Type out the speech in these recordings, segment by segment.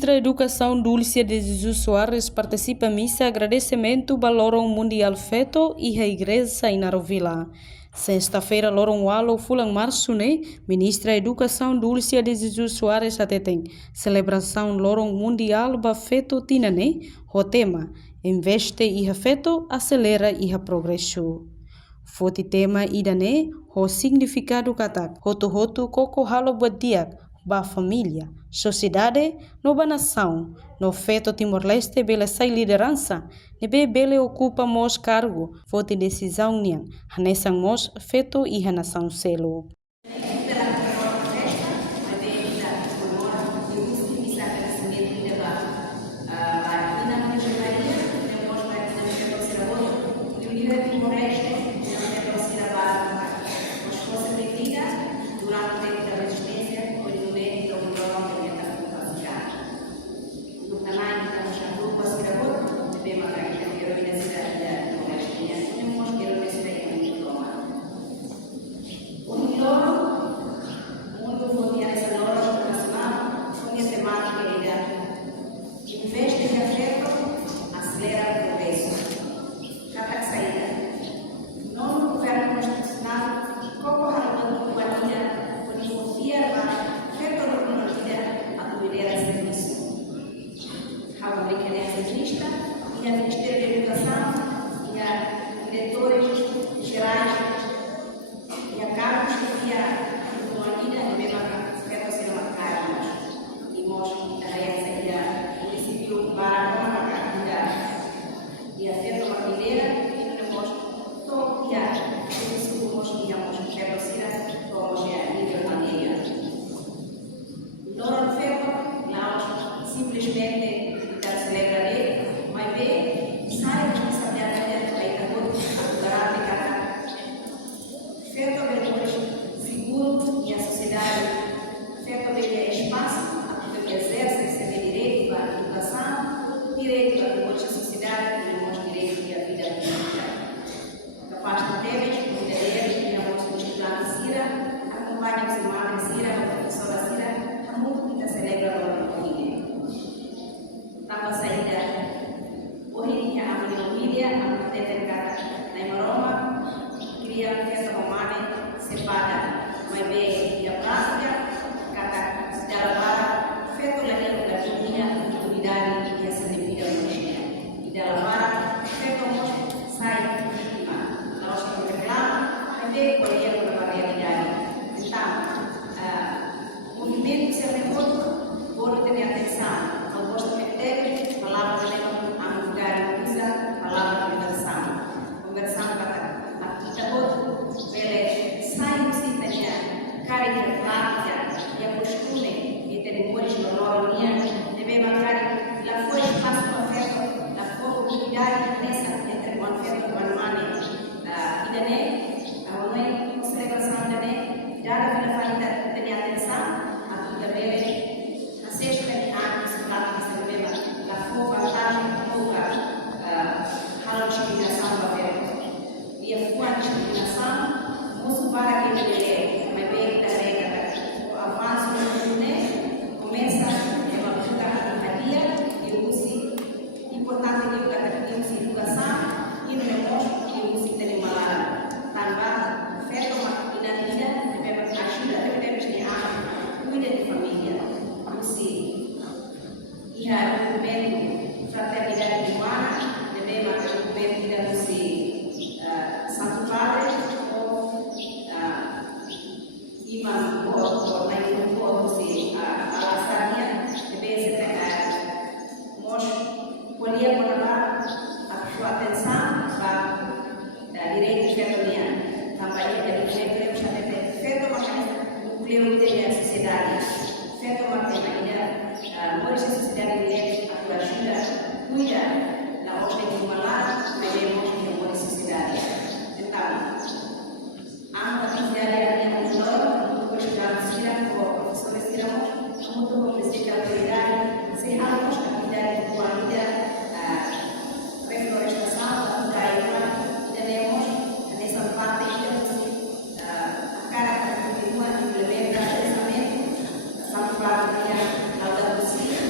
Ministra da Educação Dulce de Jesus Soares participa da missa agradecimento ao Lorong Mundial Feto e a Igreja em Narovila. Sexta-feira, Lorong Walo, Fulang Março, Ministra da Educação Dulce de Jesus Soares tem celebração Lorong Mundial ba Feto Tinane, o tema investe e afeto acelera e a progresso. Foti tema idane o significado katak hoto koko halo badiak ba família, sociedade, nova nação, no feto Timor-Leste bela sai liderança, nebe bele ocupa mos cargo, foti decisão nian, hanesang mos feto e a nação selo. E a Ministério da Educação e a diretores gerais e a cargos que a Comunidade de Bema quer ser uma cargos e mostra a reação e a município para uma carga e a feira uma primeira e não mostra todo dia isso mostra que a mostra quer ser como é nível maneira não feira não simplesmente dar celebrar mas bem, sai de responsabilidade da educação, feito bem seguro e a sociedade, feito bem espaço, que exerce esse direito à educação, direito à sociedade e o direito à vida pública. Capaz de temas, mulheres, que não estudar a Cira, acompanha-se a Cira, a professora Cira, a muito que celebra a família. Estava saída Hoje a minha família, a minha na Maroma, queria que essa mamãe separa, mas bem a prática, cada cidadã feito lá dentro da minha comunidade e essa devida rotina. E da lavara feito um sai na nossa reclama, mas bem colher para a realidade. Então, o movimento se apresentou, pode ter atenção, não gosto de ter palavras conversando para a kita todo, ele sai do cidadania, carga prática e a costume e ter depois no nome deve marcar lá foi espaço para afeto, lá foi oportunidade nessa entre o afeto e o humano, e daí a mãe celebração daí dada pela família tem atenção a tudo bem a sexta anos lá que se leva lá foi vantagem pouca a discriminação do afeto e a sua discriminação muito para que ele mas bem também o avanço do começa a luta a dia e o uso importante de educação e no negócio e o uso de uma também feito uma inadida devemos ajuda devemos ter cuida de família uso e a documento fraternidade humana devemos ter documento de Santo Padre ou imam ou naik ou se alasannya deve ser nós podia colaborar a sua atenção para direitos feminina também ele deve ter feito uma núcleo da sociedade feito uma maneira hoje a sociedade deve ajuda cuida da ordem humanidade devemos ter sociedade. Então, a atividade é muito nova, depois de a Cira, com a professora Cira, muito bom presidente da autoridade, se há uma atividade de qualidade, reflorestação, da água, teremos nessa parte a cara que continua a implementar o pensamento, a São Paulo, a Lauda do Cira,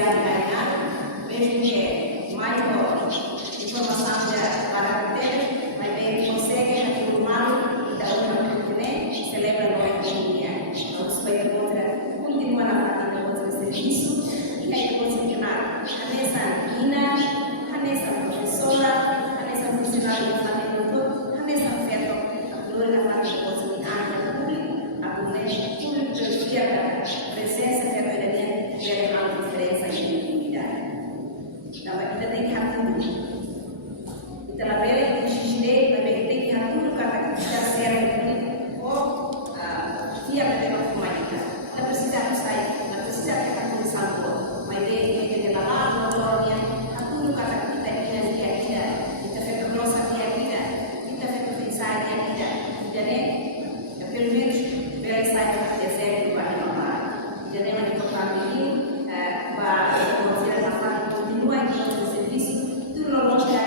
cidade de Arenado, mesmo que é maior informação para ter, mas bem consegue informar e da outra componente celebra no economia. Então, isso vai continuar na prática do serviço e aí continuar nessa ina, nessa professora, nessa funcionária de família, nessa afeto a coluna na prática do público, a comunidade pública precisa da presença verdadeira de uma diferença em atividade. Então, ainda tem que haver então, a velha exigirei, mas tem que haver tudo para que já serve ou via da humanidade. Não precisa sair, não precisa ter a condição boa, mas tem que dar lá, a tudo para que está aqui na dia a dia, está feito nossa dia a dia, está feito pensar dia a dia, entendeu? Pelo menos, ver essa exemplo para renovar, entendeu? Mas importante para considerar a fase continua aqui no serviço, tudo no nosso dia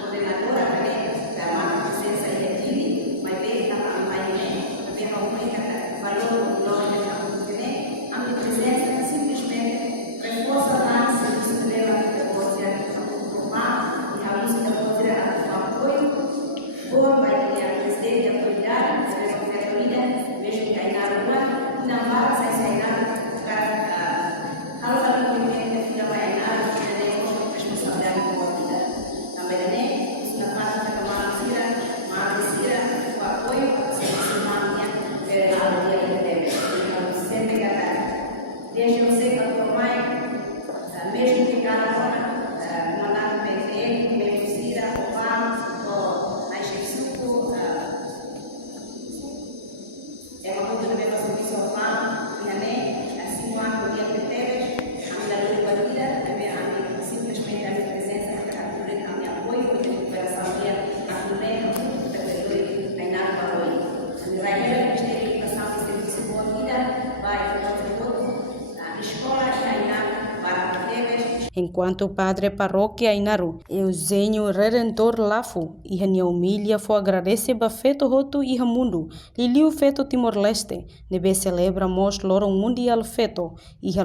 coordenadora também da marca de ciência e atividade, mas bem também aumenta valor do nome da comunidade, a minha presença simplesmente reforça mais o serviço dela da comunidade formar e a luz da comunidade do apoio, ou vai ter a presidente da comunidade, a família, mesmo que ainda não não vai sair nada para a comunidade da filha vai nada, tem responsabilidade com a vida. Também desde eu sei que a tua mãe, mesmo que cada hora, mandar PT, me visita, o pão, ou a suco, é uma coisa de ver serviço ao pão, e também, assim como a dia que teve, a minha luta da vida, também simplesmente a minha presença, a minha apoio, a minha recuperação, a comunidade, a pessoa tem nada para apoio. A minha rainha, que esteve em educação de serviço boa vida, vai enquanto o padre paróquia Inaru, Eugênio Redentor Lafu, e a humilha foi agradecer a feito roto e mundo, liliu feito Timor-Leste, nebe celebra mos lorong mundial feito, e a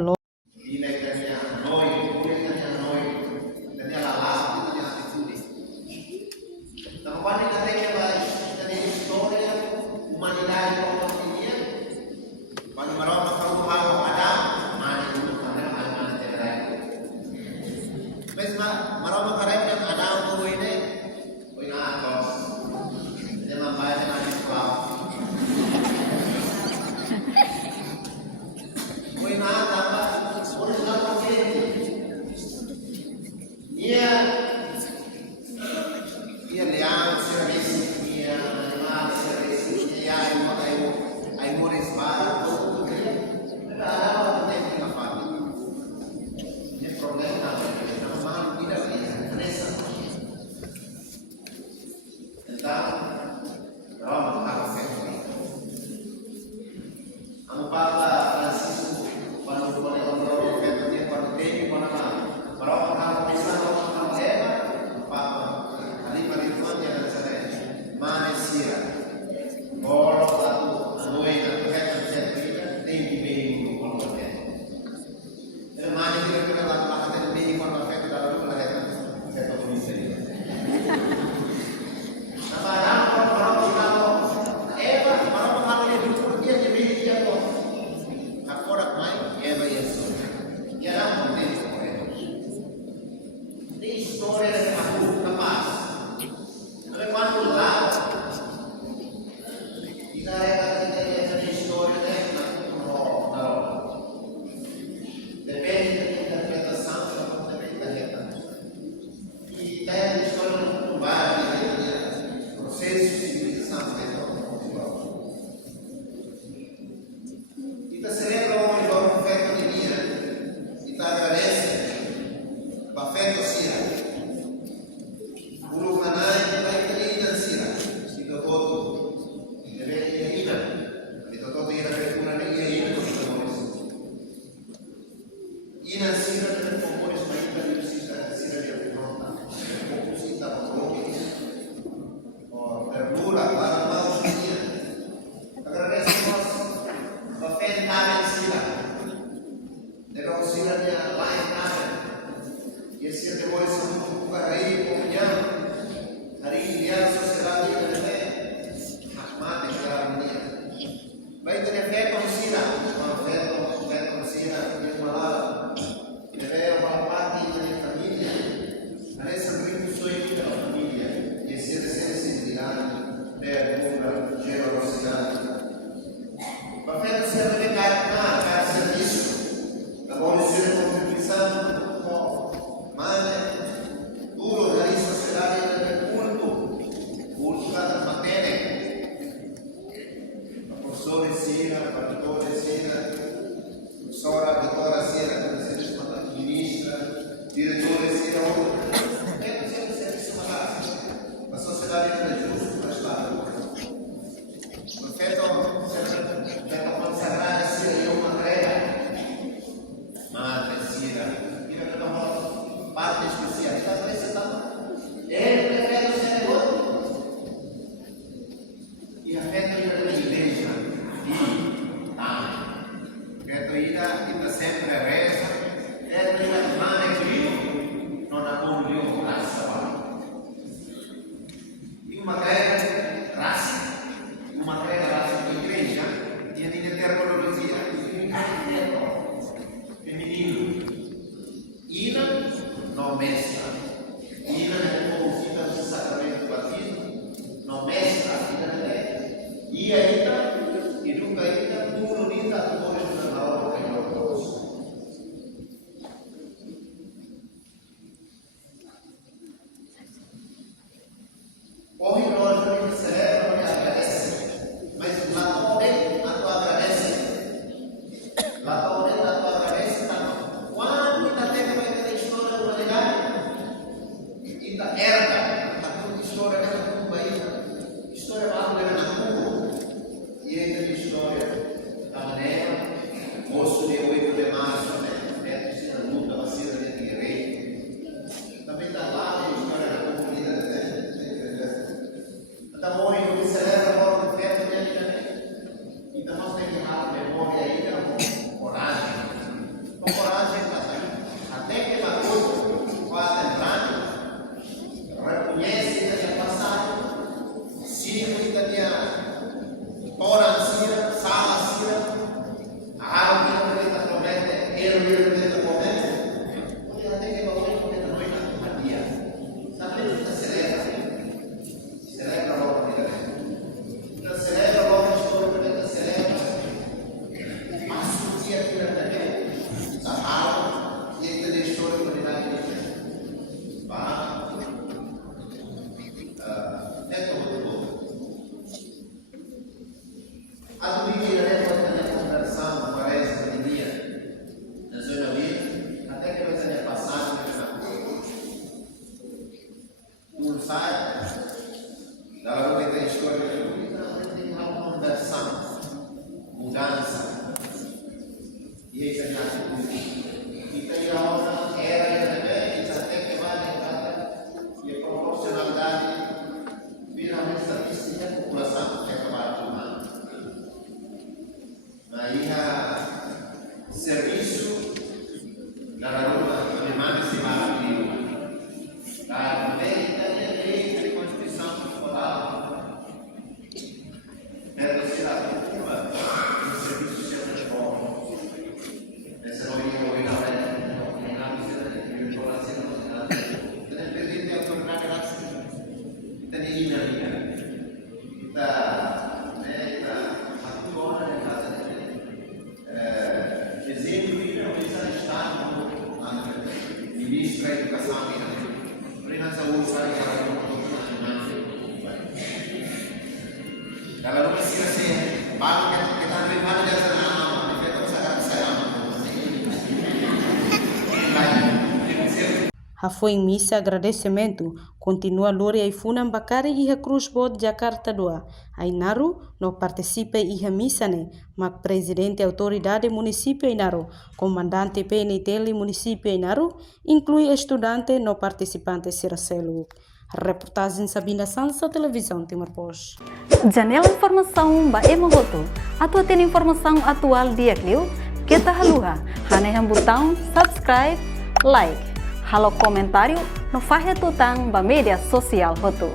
Sila sira. Ira kita mau parte especial. Kita boleh tahu. Prefere o cerimônia. E afeta ira da igreja. Afeta ira kita sempre reza. Afeta ira mana Cristo. Non aboliu raça. E uma raça da igreja tinha de terminologia feminino. Ina não mestra. Ina é como fica no sacramento do batismo. Não mestra a vida dela. E ainda, e nunca ainda, tudo unida a todos na hora que nós gostamos. Hoje nós vamos celebrar e agradece, mas lá também a tua agradece. Lá também a tua agradece, tá? Quando ainda tem vai ter a história da humanidade, ainda herda a tua história da tua aí, história lá na Cuba, e ainda a história da maneira, moço de 8 de março, né? Se na luta, vacina de guerreiro, também está lá a história da comunidade, né? Então, hoje, o que celebra a morte do feto de Antigamente. Então, nós temos que dar a memória ainda com coragem. Com coragem, até que na coisa, quase entrando, reconhece que tinha passado, Sírio ainda tinha torancia, salacia, a água que ele promete, ele promete, onde até que vai poder não ir na dia. Também está celebra. Celebra logo a vida dele. Então, celebra logo a história que ele celebra. Mas o dia que ele também, da alma, e ele tem a história da humanidade dele. É todo mundo. A domingo iremos estar conversando com a essa dia, na zona livre, até que vai ser passado na rua. Tu sai. Dalam kita história kita tem uma conversão, mudança, e essa é a atitude. Kita ia hora era também, até que vai entrar e a proporcionalidade vira uma estatística da população que acaba de tomar. Aí a serviço da rua alemã se maravilha. A América é a Constituição Federal. É da cidade do serviço de transporte. Essa não ia ouvir na verdade, não tem nada de ser de população na cidade. Tem presidente da autoridade lá de tem ida ali. Está atuando na casa dele. Exemplo de não pensar em Estado, ministro da Educação e kalau masih baru kita terima dia senang, kita sangat senang. A foi em missa agradecimento, continua Lúria e Funan Bakari e a Cruz Bot Jakarta 2. Ainaru não participa e a missa né, mas presidente autoridade município Ainaru, comandante PNTL município Ainaru, inclui estudante no participante Siracelo. Reportagem Sabina Sansa, televisão Timor-Poste. Janela informação ba Emogoto. Atua tem informação atual dia Clio. Kita haluha. Haneham botão subscribe, like. Halo comentário no Fahia Tutang ba media sosial Hotu.